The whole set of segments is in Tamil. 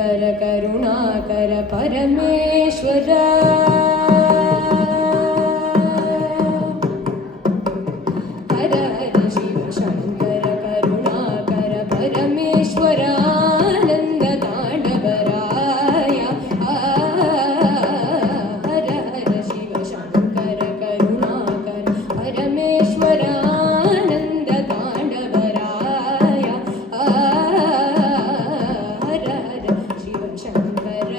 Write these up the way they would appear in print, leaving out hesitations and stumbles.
शङ्कर करुणाकर परमेश्वर हर हर शिव शङ्कर करुणाकर परमेश्वर आनन्द ताण्डवराय हर हर शिव शङ्कर करुणाकर परमेश्वर आनन्द ताण्डवराय हर हर शिव शङ्कर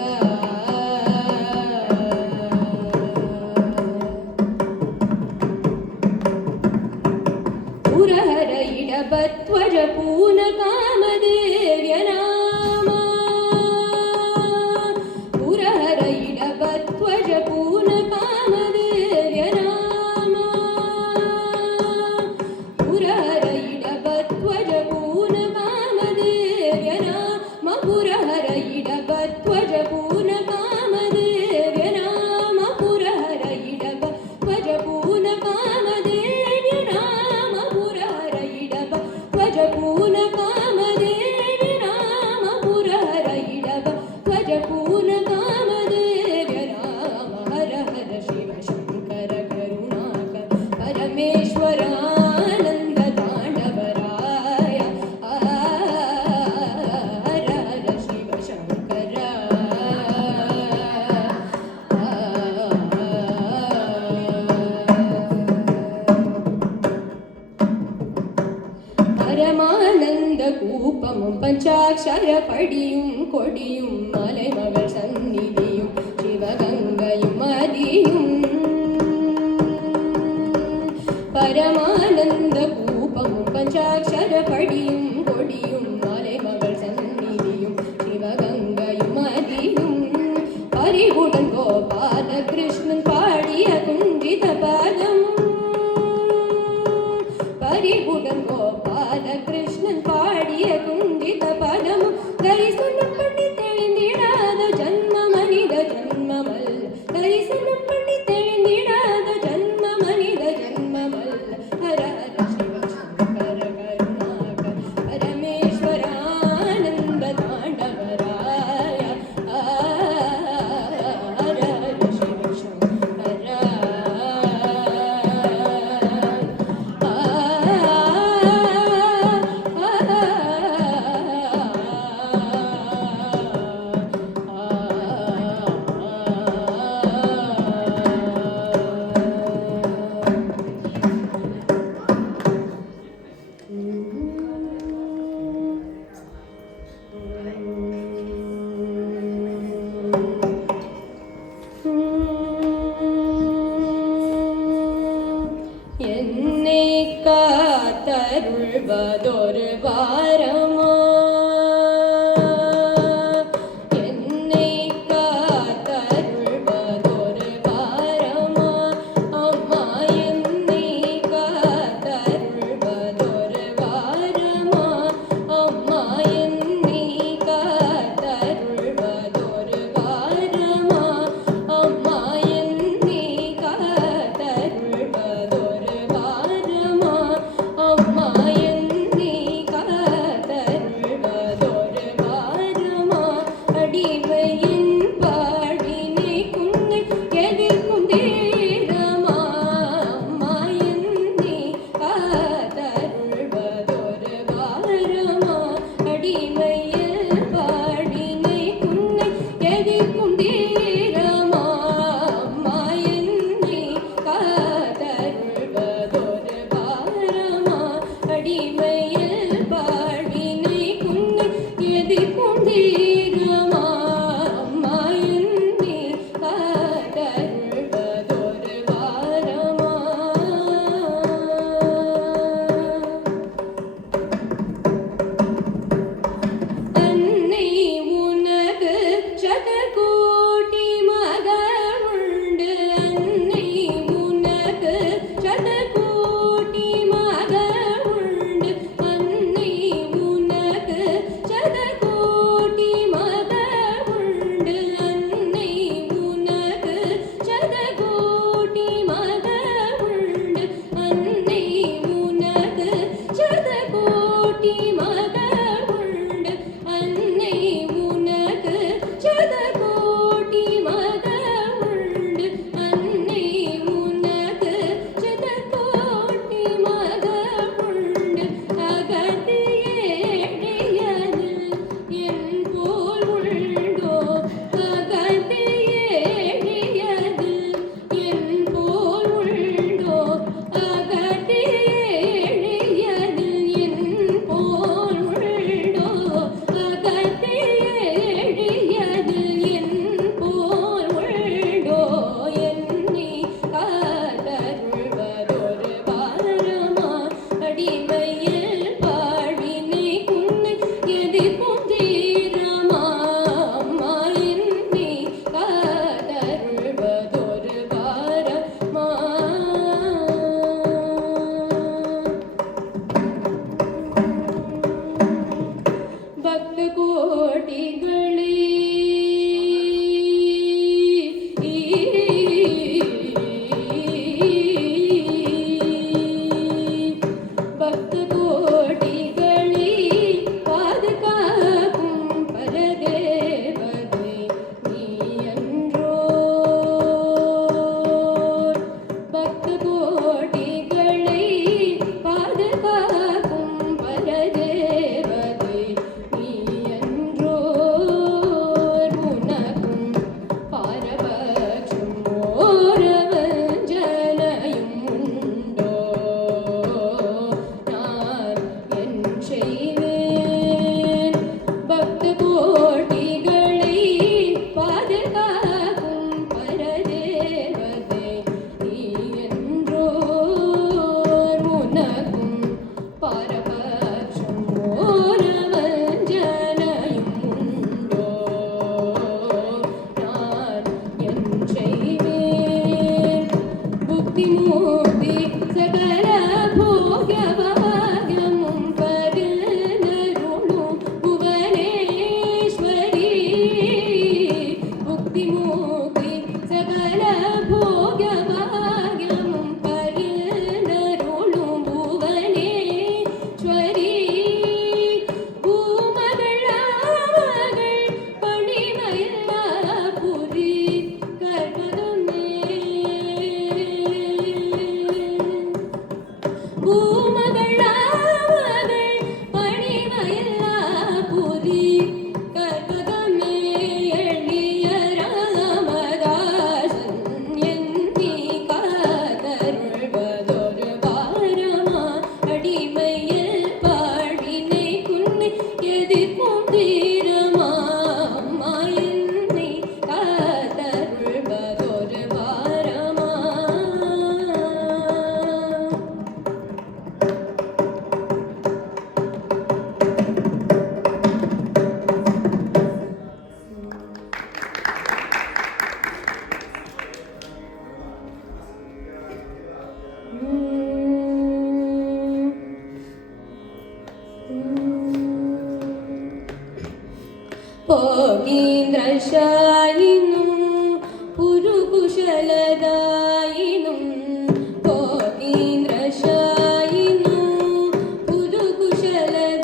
पुरहर इडबध्वज पूनकामदेव्य नाम पुरहर इडबध्वज पूनकामदेव्य नाम पुरहर इडबध्वज पूनकामदेव्य नाम पुरहर इडबध्वज पूनकामदेव्य नाम पुरहर इडबध्वज पूनकामदेव्य नाम पुरहर इडबध्वज पूनकामदेव्य नाम पुरहर इडबध्वज पूनकामदेव्य नाम हर हर शिव शङ्कर करुणाकर परमेश्वर आनन्द ताण्डवराय हर हर शिव शङ्कर பரமானந்த கூப்பமும் பஞ்சாட்சர படியும் கொடியும் மலைமகள் சந்நிதியும் சிவகங்கையும் மதியும் பரமானந்த கூப்பமும் பஞ்சாட்சர படியும் கொடியும் மலைமகள் சந்நிதியும் சிவகங்கையும் மதியும் பரிவுடன் கோபால கிருஷ்ணன் பாடிய குஞ்சித பாதம் பரிவுடன் கோபால கிருஷ்ணன் பாடிய குஞ்சித பதமும் தரிசனம் பண்ணி தெளிந்திடாத ஜன்ம மனித ஜன்மமல்ல தரிசனம் பண்ணி தெளிந்திடாத ஜன்ம மனித ஜன்மமல்ல ஹர ஹர சிவ சங்கர கருணாகர பரமேஸ்வர ஆனந்த தாண்டவராய ஹர ஹர சிவ சங்கர என்னை காத்தருள்வதொரு வாரமா என்னை காத்தருள்வதொரு வாரமா அம்மா என்னை காத்தருள்வதொரு வாரமா அம்மா என்னை காத்தருள்வதொரு வாரமா அம்மா என்னை காத்தருள்வதொரு வாரமா அம்மா என்னை காத்தருள்வதொரு வாரமா அடிமையின் பாடினை குன்னை எதிர்க்கும் தீரமா அம்மா என்னை காத்தருள்வதொரு வாரமா அடிமையில் பாடினை குன்னை எதிர்க்கும் தீரமா அம்மா என்னை காத்தருள்வதொரு வாரமா அடிமையில் பாடினை குன்னை எதிர்க்கும் தீரமா அம்மா என்னை காத்தருள்வதொரு வாரமா அன்னை உனக்கு சதகோடி மகள் உண்டு அன்னை உனக்கு சதகோடி மகள் உண்டு அன்னை உனக்கு சதகோடி भोगीन्द्रशायिनं पुरुकुशलदायिनं भोगीन्द्रशायिनं पुरुकुशलदायिनं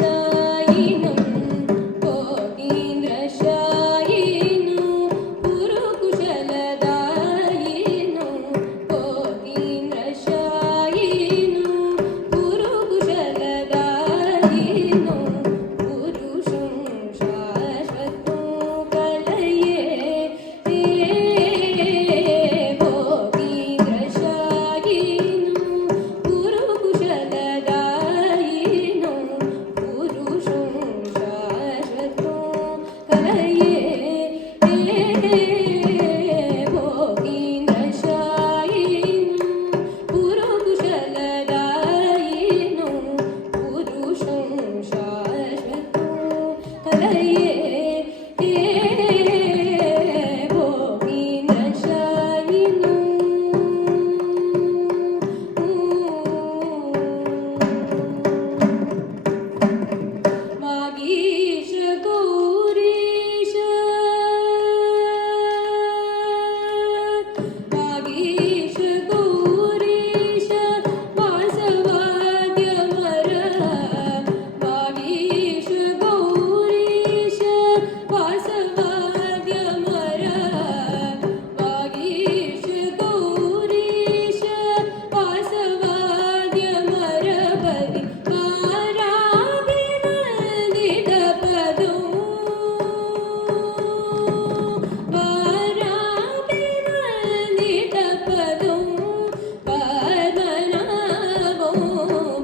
भोगीन्द्रशायिनं पुरुकुशलदायिनं भोगीन्द्रशायिनं पुरुकुशलदायिनं पुरुषं शाश्वतं कलये भोगीन्द्रशायिनं पुरुकुशलदायिनं पुरुषं शाश्वतं कलये भोगीन्द्रशायिनं पुरुकुशलदायिनं पुरुषं शाश्वतं कलये वागीश गौरीश वागीश गौरीश वासवाद्यमर वागीश गौरीश वासवाद्यमर वागीश गौरीश वासवाद्यमर बलि वाराभिनन्दितपदं पद्मनाभं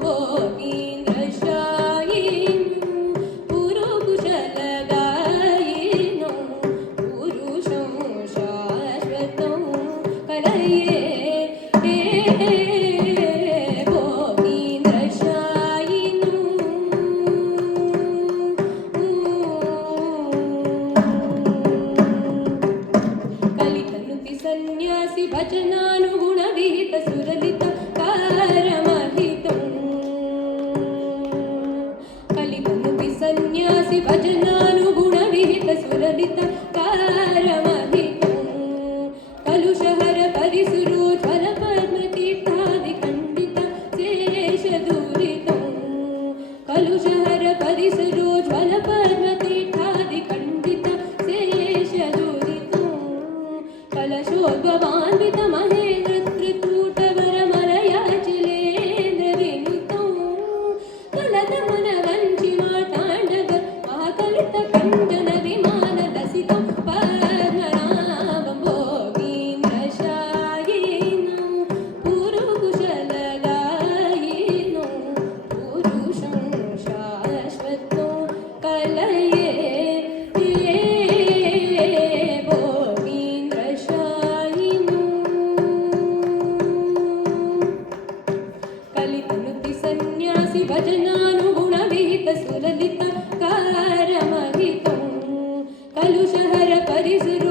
भोगीन्द्रशायिनं पुरुकुशलदायिनं पुरुषं शाश्वतं कलये कलितनुति सन्न्यासि भजनानुगुण विहित सुरलित कारमहितं कलितनुति सन्न्यासि भजनानुगुण विहित सुरलित कारमहितं कलुषहर परिसुरोज्वल पद्मतीर्थादिखण्डित शेषदूरितं कलुषहर परिसुरोज्वल पद्मतीर्थादिखण्डित शेषदूरितं कलशोद्भवान्वित महेन्द्रत्रिकूटवरमलयाचिलेन्द्रविनुतं कलदमनवञ्चिमाताण्डव महाकलितकण्डन विमानलसितं पद्मनाभं भोगीन्द्रशायिनं पुरुकुशलदायिनं पुरुषं शाश्वतं कलये कलितनुति सन्न्यासि भजनानुगुण विहित सुललित कारमहितं कलुषहर परिसुर